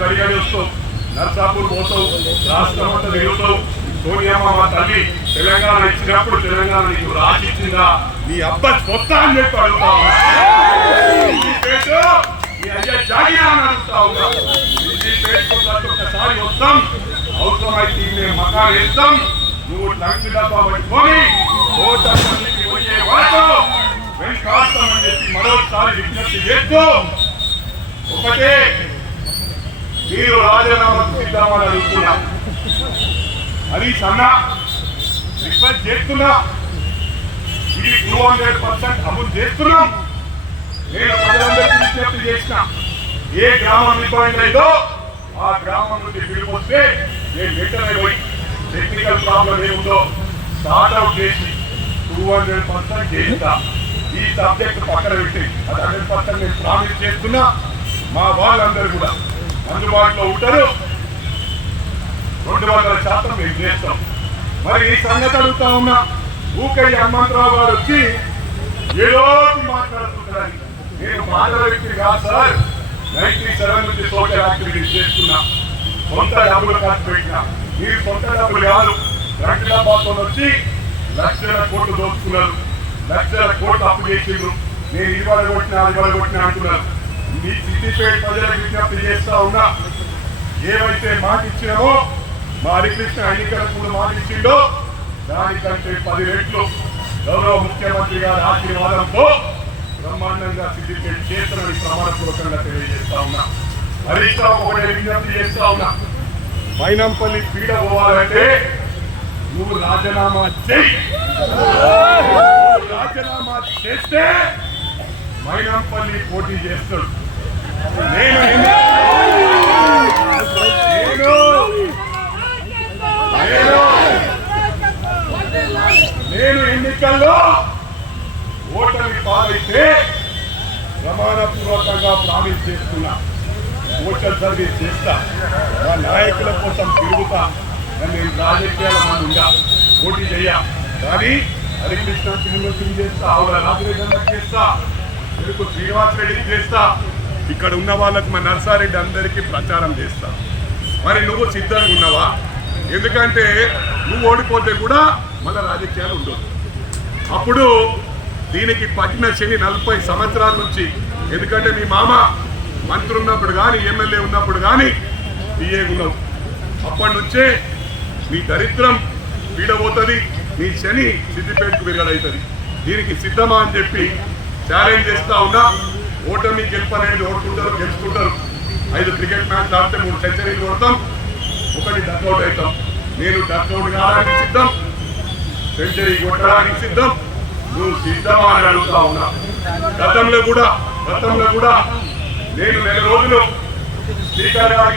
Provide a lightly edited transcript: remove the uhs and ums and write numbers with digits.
గడిగడి వస్తావు, నర్సాపూర్ పోతావు, రాష్ట్రం అంతా తిరుగుతావు. సోనియమ్మ మా తల్లి తెలంగాణ ఇచ్చినప్పుడు తెలంగాణ నీకు రాసిచ్చిందా, నీ అబ్బా కొత్త అని చెప్పి అడుగుతావు. నీ అయ్యా జాగిరా అని అడుగుతావు. ఒక్కసారి వస్తాం, అవసరమైతే మేము మకాన్ వేస్తాం. నువ్వు టంకి డబ్బా పట్టుకొని ఓటర్లకి పోయే వరకు వెంటాడతామని చెప్పి మరోసారి విజ్ఞప్తి చేస్తూ, ఒకటే మీరు రాజీనామాకు సిద్ధమని అడుగుతున్నా. అది సన్న రిక్వెస్ట్ చేస్తున్నా. ఇది 200% అమలు చేస్తున్నాం. నేను ప్రజలందరికీ విజ్ఞప్తి చేసిన, ఏ గ్రామం ఇబ్బంది అయిందో ఆ గ్రామం నుండి పిలుపొస్తే నేను వెంటనే పోయి టెక్నికల్ ప్రాబ్లం ఏముందో స్టార్ట్అవుట్ చేసి 200% చేస్తా. ఈ సబ్జెక్ట్ పక్కన పెట్టి అది 100% నేను ప్రామిస్ చేస్తున్నా. మా వాళ్ళందరూ కూడా అందుబాటులో ఉంటారు. 200% మేము చేస్తాం. మరి ఈ సంగతి అడుగుతా ఉన్నా. ఊకయ్య హనుమంతరావు గారు వచ్చి ఏదో మాట్లాడుతుంటారని. నేను మాటల వ్యక్తి కాదు సార్. 97 నుంచి సోషల్ యాక్టివిటీస్ చేస్తున్నా. సొంత డబ్బులు ఖర్చు పెట్టినా. మీరు సొంత డబ్బులు కాదు, రంగులబాతో వచ్చి లక్షల కోట్లు దోచుకున్నారు, లక్షల కోట్లు అప్పు చేసిండ్రు. నేను ఇవాళ కొట్టినా అంటున్నారు. మీ సిద్దిపేట ప్రజలకు విజ్ఞప్తి చేస్తా ఉన్నా. ఏవైతే మాట ఇచ్చినామో మా హరికృష్ణ ఎన్నికలకు మాట ఇచ్చిండో దానికంటే 10 రెట్లు గౌరవ ముఖ్యమంత్రి గారి ఆశీర్వాదంతో బ్రహ్మాండంగా సిద్దిపేట చేస్తానని ప్రమాణపూర్వకంగా తెలియజేస్తా ఉన్నా. హరీష్ రావు ఒకటే విజ్ఞప్తి చేస్తా ఉన్నా. మైనంపల్లి పీడ పోవాలంటే నువ్వు రాజీనామా చేయి. రాజీనామా చేస్తే మైనంపల్లి పోటీ చేస్తాడు. నేను ఎన్నికల్లో ఓటమి పాలైతే ప్రమాణపూర్వకంగా ప్రామిస్ చేస్తున్నా. ఓటర్ సర్వీస్ చేస్తా, మా నాయకుల కోసం తిరుగుతా. నేను రాజకీయాల మంది ఉండా, పోటీ చెయ్యా. కానీ హరికృష్ణ సింగ్ చేస్తా, ఆవుల రాజరేఖ చేస్తా, తెలుగు శ్రీనివాస్ రెడ్డికి చేస్తా. ఇక్కడ ఉన్న వాళ్ళకు మా నర్సారెడ్డి అందరికీ ప్రచారం చేస్తా. మరి నువ్వు సిద్ధంగా ఉన్నావా? ఎందుకంటే నువ్వు ఓడిపోతే కూడా మళ్ళీ రాజకీయాలు ఉండవు. అప్పుడు దీనికి పట్టిన శని 40 సంవత్సరాల నుంచి. ఎందుకంటే మీ మామ మంత్రి ఉన్నప్పుడు కానీ ఎమ్మెల్యే ఉన్నప్పుడు కానీ పిఏ ఉన్నావు. అప్పటి నుంచే మీ దరిద్రం పీడబోతుంది, మీ శని సిద్దిపేటకు విరగడవుతుంది. దీనికి సిద్ధమా అని చెప్పి ఛాలెంజ్ చేస్తా ఉన్నా. ఓటమి గెలుపనేది ఓడుకుంటారు, గెలుచుకుంటారు. 5 క్రికెట్ మ్యాచ్ ఆడితే 3 సెంచరీలు కొడతాం, 1 డక్అవుట్ అవుతాం. నేను డక్అవుట్ కావడానికి సిద్ధం, సెంచరీ కొట్టడానికి సిద్ధం. నువ్వు సిద్ధమా అని అడుగుతా ఉన్నా. గతంలో కూడా నేను 4 రోజులు స్పీకర్ గారికి